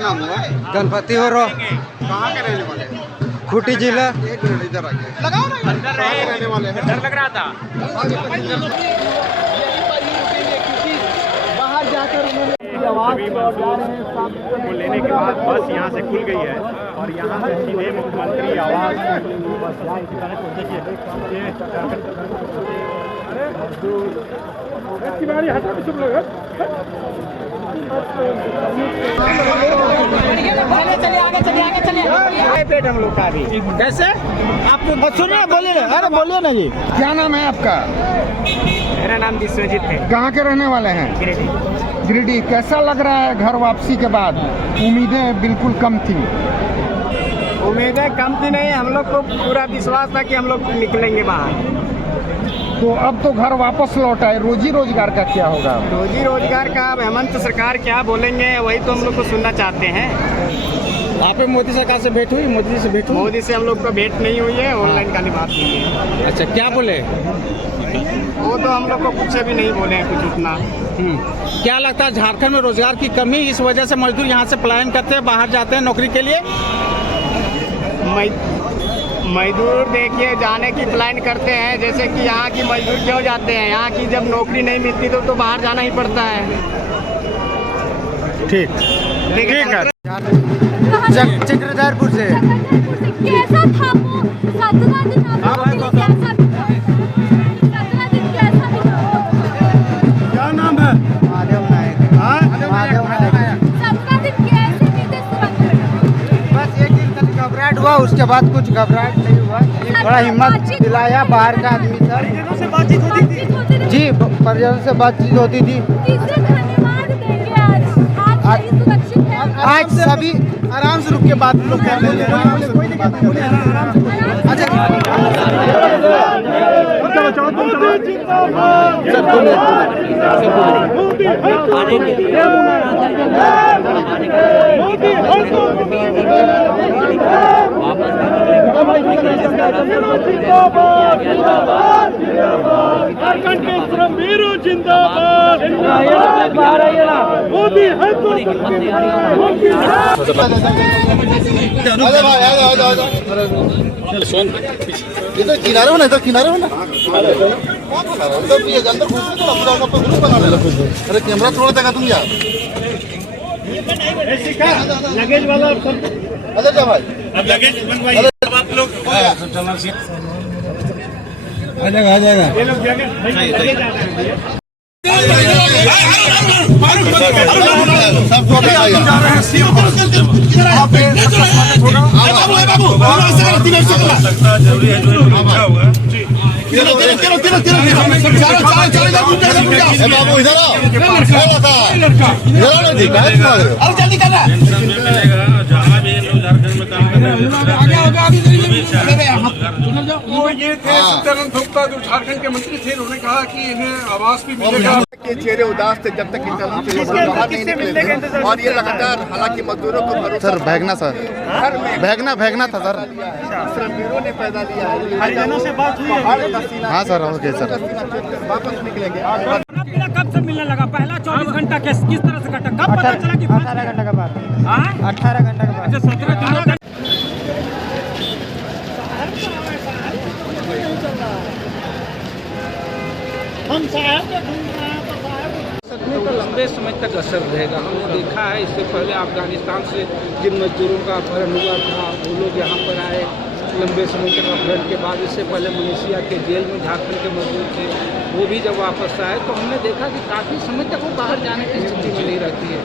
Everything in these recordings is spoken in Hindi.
नाम हुआ? गणपति हो रहा। कहाँ के रहने वाले? खूंटी जिला। एक मिनट इधर आइए। लगाओ ना। अंदर रहने वाले हैं। डर लग रहा था। बाहर जाकर वो लेने के बाद बस यहाँ से खुल गई है और यहाँ से सीधे मुख्यमंत्री आवास पेट हम लोग का भी कैसे आप सुनिए बोलिए ना। अरे बोलिए ना जी। क्या नाम है आपका? मेरा नाम विश्वजीत है। कहाँ के रहने वाले हैं? गिरिडीह। कैसा लग रहा है घर वापसी के बाद? उम्मीदें बिल्कुल कम थी। उम्मीदें कम थी नहीं, हम लोग को पूरा विश्वास था कि हम लोग निकलेंगे बाहर। तो अब तो घर वापस लौट आए, रोजी रोजगार का क्या होगा? रोजी रोजगार का अब हेमंत सरकार क्या बोलेंगे वही तो हम लोग को सुनना चाहते हैं। आप मोदी सरकार से भेंट हुई? मोदी से भेंट हुई? मोदी से हम लोग को भेंट नहीं हुई है, ऑनलाइन वाली बात हुई है। अच्छा, क्या बोले? वो तो हम लोग को कुछ भी नहीं बोले हैं कुछ उतना। क्या लगता है झारखंड में रोजगार की कमी, इस वजह से मजदूर यहाँ से पलायन करते हैं, बाहर जाते हैं नौकरी के लिए? मजदूर देखिए जाने की प्लान करते हैं, जैसे कि यहाँ की मजदूर क्यों जाते हैं, यहाँ की जब नौकरी नहीं मिलती तो बाहर जाना ही पड़ता है। ठीक है। चक्रधरपुर से। कैसा था वो 17 दिन? क्या नाम है? महादेव नायक। महादेव नायक। 17 दिन कैसे बीते सुरक्षित? बस एक दिन तक घबराहट हुआ, उसके बाद कुछ घबराहट नहीं हुआ। बड़ा हिम्मत दिलाया बाहर का आदमी था। परिजनों से बातचीत होती थी? जी, परिजनों से बातचीत होती थी। किसे धन्यवाद देंगे आज सही सुरक्षित है? आज सभी आराम से रुक के बात लोग कर रहे हैं। मोदी है तो इधर किनारे होना, इधर किनारे होना। अंदर घुसने तो पूरा ग्रुप बना लेना। अरे कैमरा थोड़ा देगा तुम यार। लगेज वाला अरे जा भाई, अब लगेज बनवाइए आप लोग। आ जाएगा। ये लोग लगेज सब को जा रहे हैं। जरूरी है जो होगा। बाबू इधर आओ। अरे जल्दी करना। जहाँ भी लोग झारखंड में काम कर रहे हैं वो ये थे सत्यानंद भोक्ता जो झारखंड के मंत्री थे, उन्होंने कहा कि इन्हें आवास भी मिलेगा। के चेहरे उदास थे जब तक बाहर नहीं निकले और ये लगातार हालांकि मजदूरों को सर भैगना सर भैगना था सर। श्रमजीवियों ने पैदा लिया है। परिजनों से बात हुई है? हाँ सर, ओके सर। वापस निकलेंगे। कब से मिलने लगा? पहला 24 घंटा किस तरह से कटा? कब पता चला कि 18 घंटा के बाद? 18 घंटा के बाद। अच्छा 17 घंटा। हम साहब तो लंबे समय तक असर रहेगा। हमने देखा है इससे पहले अफगानिस्तान से जिन मजदूरों का अपहरण हुआ था वो लोग यहाँ पर आए लंबे समय तक अपहरण के बाद। इससे पहले मलेशिया के जेल में झारखंड के मजदूर थे, वो भी जब वापस आए तो हमने देखा कि काफ़ी समय तक वो बाहर जाने की स्थिति में नहीं रहती है।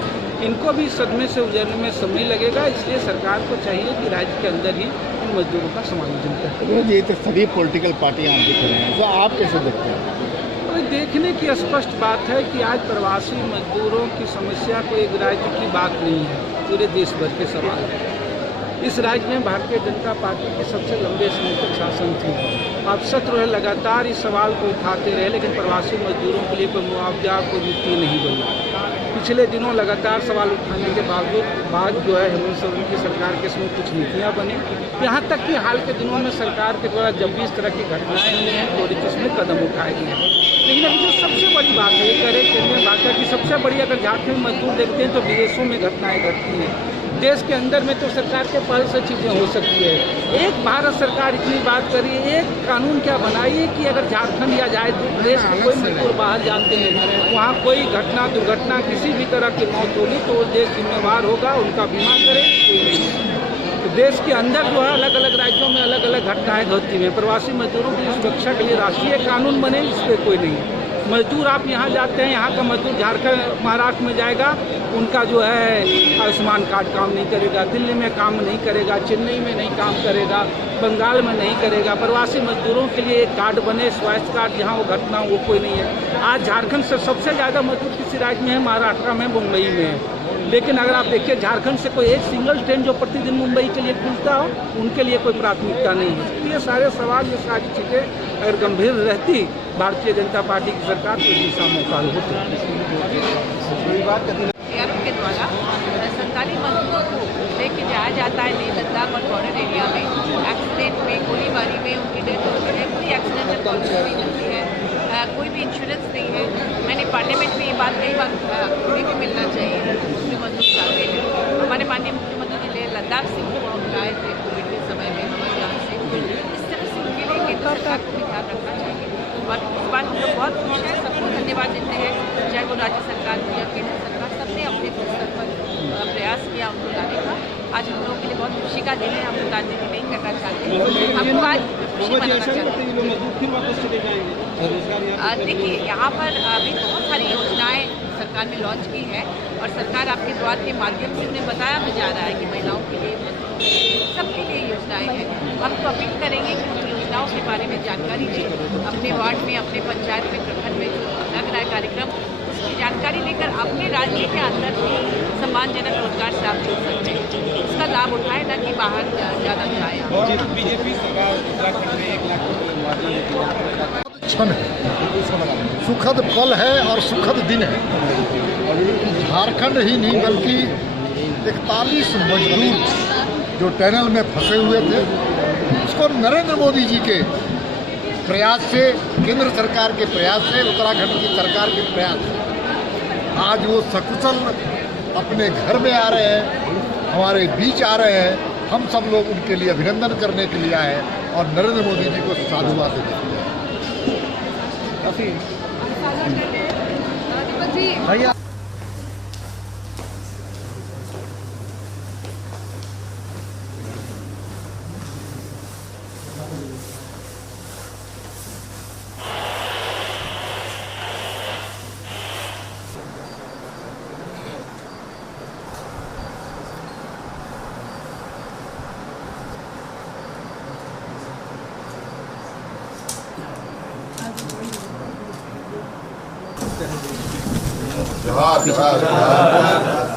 इनको भी सदमे से उजरने में समय लगेगा, इसलिए सरकार को चाहिए कि राज्य के अंदर ही इन मजदूरों का समायोजन करें। ये तो सभी पॉलिटिकल पार्टियां आप दिख रहे हैं, तो आप कैसे देखते हैं? देखने की स्पष्ट बात है कि आज प्रवासी मजदूरों की समस्या कोई एक राज्य की बात नहीं है, पूरे देश भर के सवाल है। इस राज्य में भारतीय जनता पार्टी के सबसे लंबे समय तक शासन थी। आप सत्र रहे लगातार इस सवाल को उठाते रहे, लेकिन प्रवासी मजदूरों के लिए कोई मुआवजा कोई नीति नहीं बनी। पिछले दिनों लगातार सवाल उठाने के बाद जो है हेमंत सोरेन की सरकार के समय कुछ नीतियाँ बनी। यहाँ तक कि हाल के दिनों में सरकार के द्वारा जब भी इस तरह की घटनाएं हुई हैं तो इसमें कदम उठाए गए हैं। लेकिन अभी जो सबसे बड़ी बात है, ये कह रहे केंद्रीय भाजपा की सबसे बड़ी, अगर झारखंड मजदूर देखते हैं तो विदेशों में घटनाएं घटती हैं। देश के अंदर में तो सरकार के पहल से चीज़ें हो सकती है। एक भारत सरकार इतनी बात करी, एक कानून क्या बनाइए कि अगर झारखंड या जाए तो देश के कोई मजदूर बाहर जाते हैं, वहाँ कोई घटना दुर्घटना किसी भी तरह की मौत होगी तो देश जिम्मेवार होगा, उनका बीमा करे। तो देश के अंदर जो है अलग अलग राज्यों में अलग अलग घटनाएं होती हैं। प्रवासी मजदूरों की सुरक्षा के लिए राष्ट्रीय कानून बने, इस पर कोई नहीं है। मजदूर आप यहाँ जाते हैं, यहाँ का मजदूर झारखंड महाराष्ट्र में जाएगा, उनका जो है आयुष्मान कार्ड काम नहीं करेगा, दिल्ली में काम नहीं करेगा, चेन्नई में नहीं काम करेगा, बंगाल में नहीं करेगा। प्रवासी मजदूरों के लिए एक कार्ड बने, स्वास्थ्य कार्ड, जहाँ वो घटना वो कोई नहीं है। आज झारखंड से सबसे ज़्यादा मजदूर किसी राज्य में है? महाराष्ट्र में, मुंबई में है। लेकिन अगर आप देखिए झारखंड से कोई एक सिंगल ट्रेन जो प्रतिदिन मुंबई के लिए खुलता हो, उनके लिए कोई प्राथमिकता नहीं है। ये सारे सवाल, ये सारी चीज़ें अगर गंभीर रहती भारतीय जनता पार्टी की सरकार तो दिशा मौका होता। के द्वारा सरकारी मजदूरों को लेके जाया जाता है लेह लद्दाख और बॉर्डर एरिया में, एक्सीडेंट में, गोलीबारी में उनकी डेथ होती है, कोई एक्सीडेंटल पॉलिसी नहीं मिलती है, कोई भी इंश्योरेंस नहीं है। मैंने पार्लियामेंट में ये बात कई बार उन्हें भी मिलना चाहिए, मुस्लिम मजदूर चाहते हैं। हमारे माननीय मुख्यमंत्री जी लेह लद्दाख से उनको आए थे कोविड के समय में हमारे यहाँ से। इस तरह से उनके लिए केंद्र सरकार को भी ध्यान रखना चाहिए और इस बात हम लोग बहुत खुश हैं, सबको धन्यवाद देते हैं, चाहे वो राज्य सरकार हो या केंद्र सरकार, सबने अपने स्तर पर प्रयास किया उनको लाने का। आज हम लोगों के लिए बहुत खुशी का दिन है, हम लोग राजनीति नहीं करना चाहते, हम लोग आज खुशी मनाना चाहते हैं। देखिए यहाँ पर अभी बहुत सारी योजनाएं सरकार ने लॉन्च की है और सरकार आपके द्वार के माध्यम से उन्हें बताया भी जा रहा है कि महिलाओं के लिए, सबके लिए योजनाएं हैं। हम तो अपील करेंगे कि उन योजनाओं के बारे में जानकारी दें, अपने वार्ड में, अपने पंचायत में, प्रखंड में जो लग रहा है कार्यक्रम, उसकी जानकारी लेकर अपने राज्य के अंदर भी सम्मानजनक रोजगार से आप जुड़ सकते हैं, उसका लाभ उठाएं, न कि बाहर ज़्यादा जाए। क्षण है, सुखद पल है और सुखद दिन है। झारखंड ही नहीं बल्कि 41 मजदूर जो टनल में फंसे हुए थे, उसको नरेंद्र मोदी जी के प्रयास से, केंद्र सरकार के प्रयास से, उत्तराखंड की सरकार के प्रयास से आज वो सकुशल अपने घर में आ रहे हैं, हमारे बीच आ रहे हैं। हम सब लोग उनके लिए अभिनंदन करने के लिए आए हैं और नरेंद्र मोदी जी को साधुवाद देते हैं। भैया जोहार जोहार।